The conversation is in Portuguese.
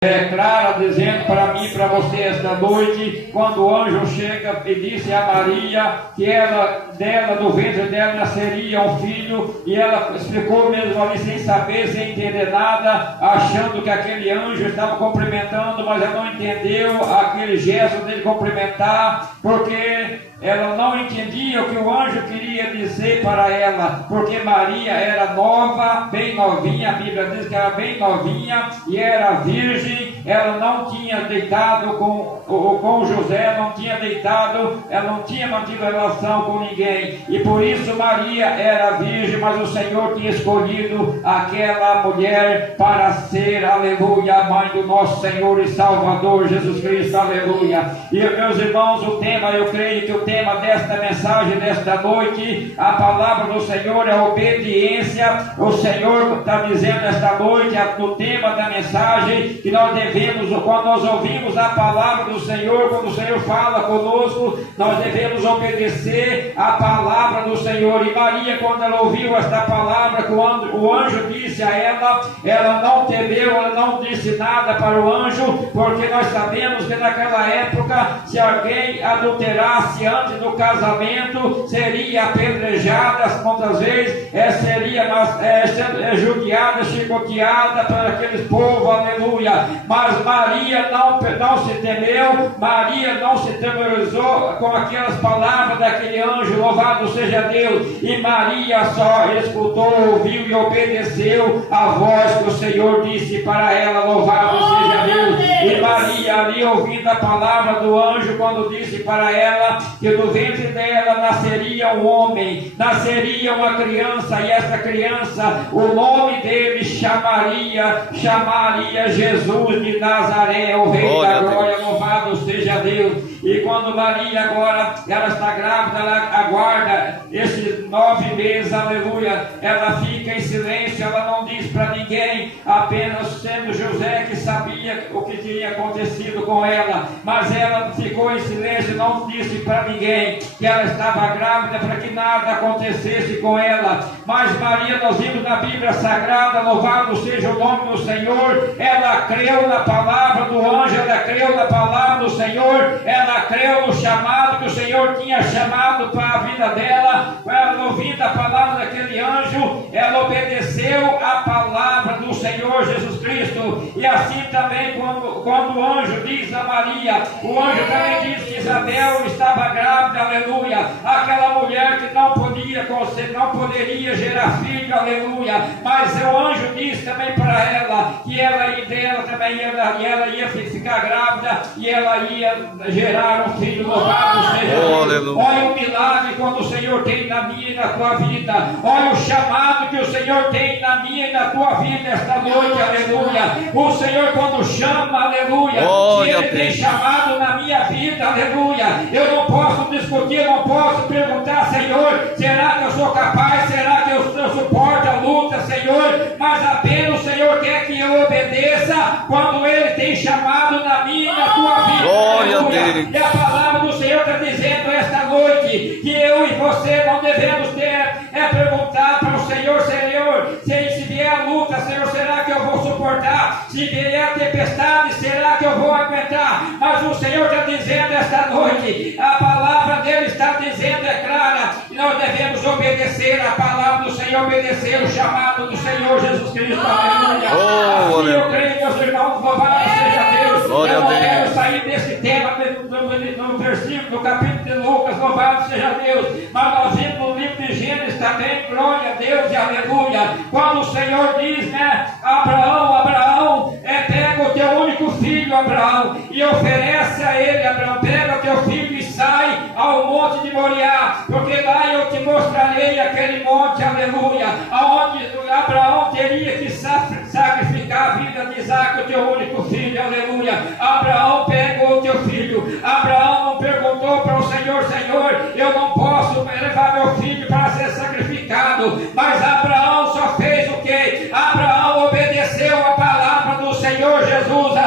Clara, dizendo para mim e para você esta noite, quando o anjo chega e disse a Maria que do ventre dela nasceria um filho, e ela explicou mesmo ali sem saber, sem entender nada, achando que aquele anjo estava cumprimentando, mas ela não entendeu aquele gesto dele cumprimentar, porque ela não entendia o que o anjo queria dizer para ela, porque Maria era nova, bem novinha, a Bíblia diz que era bem novinha e era virgem. Ela não tinha deitado com José, não tinha deitado, ela não tinha mantido relação com ninguém, e por isso Maria era virgem, mas o Senhor tinha escolhido aquela mulher para ser, aleluia, a mãe do nosso Senhor e Salvador Jesus Cristo, aleluia. E meus irmãos, o tema, eu creio que o tema desta mensagem, desta noite, a palavra do Senhor é obediência. O Senhor está dizendo esta noite, no tema da mensagem, que nós devemos, quando nós ouvimos a palavra do Senhor, quando o Senhor fala conosco, nós devemos obedecer a palavra do Senhor. E Maria, quando ela ouviu esta palavra, quando o anjo disse a ela não temeu, ela não disse nada para o anjo, porque nós sabemos que naquela época, se alguém adulterasse antes do casamento, seria apedrejada, muitas vezes seria judiada, chicoteada para aqueles povos, aleluia. Mas Maria não se temeu, Maria não se temerizou com aquelas palavras daquele anjo, louvado seja Deus. E Maria só escutou, ouviu e obedeceu a voz que o Senhor disse para ela, louvado seja Deus. E Maria ali ouvindo a palavra do anjo, quando disse para ela que do ventre dela nasceria um homem, nasceria uma criança, e essa criança, o nome dele chamaria Jesus de Nazaré, o Rei da Glória, louvado seja Deus. E quando Maria agora, ela está grávida, ela aguarda esses 9 meses, aleluia, ela fica em silêncio, ela não diz para ninguém, apenas sendo José que sabia o que tinha acontecido com ela, mas ela ficou em silêncio, não disse para ninguém que ela estava grávida, para que nada acontecesse com ela. Mas Maria, nós vimos na Bíblia Sagrada, louvado seja o nome do Senhor, ela creu na palavra do anjo, ela creu na palavra do Senhor, ela creu no chamado que o Senhor tinha chamado para a vida dela. Ela, ouvindo a palavra daquele anjo, ela obedeceu a palavra do Senhor Jesus Cristo. E assim também quando o anjo diz a Maria, o anjo também diz que Isabel estava grávida, aleluia, aquela mulher que não poderia gerar filho, aleluia, mas o anjo disse também para ela que ela ia ficar grávida e ela ia gerar um filho, louvado seja Deus. Olha o milagre quando o Senhor tem na minha e na tua vida, olha o chamado que o Senhor tem na minha e na tua vida esta noite, aleluia. O Senhor quando chama, aleluia, se Ele tem chamado na minha vida, aleluia, eu não posso discutir, não posso perguntar, Senhor, será que eu sou capaz, será que eu suporto a luta, Senhor, mas apenas o Senhor quer que eu obedeça quando Ele tem chamado na minha e na tua vida, aleluia. E a palavra do Senhor está dizendo esta noite que eu e você não devemos perguntar para o Senhor, se vier a luta, Senhor, será que eu vou suportar? Se vier a tempestade, será que eu vou aguentar? Mas o Senhor está dizendo esta noite, a palavra dele está dizendo, é clara, e nós devemos obedecer a palavra do Senhor, obedecer o chamado do Senhor Jesus Cristo, aleluia. Assim eu creio, meus irmãos, louvado seja Deus. Eu não quero sair desse tema no versículo, no capítulo de Lucas, louvado seja Deus, mas nós vimos no livro de Gênesis também, glória a Deus e aleluia, quando o Senhor diz, Abraão, pega o teu único filho, Abraão, e oferece a ele, Abraão, pega o teu filho e sai ao monte de Moriá, porque lá eu te mostrarei aquele monte, aleluia, aonde Abraão teria que sacrificar a vida de Isaac, o teu único filho, aleluia. Abraão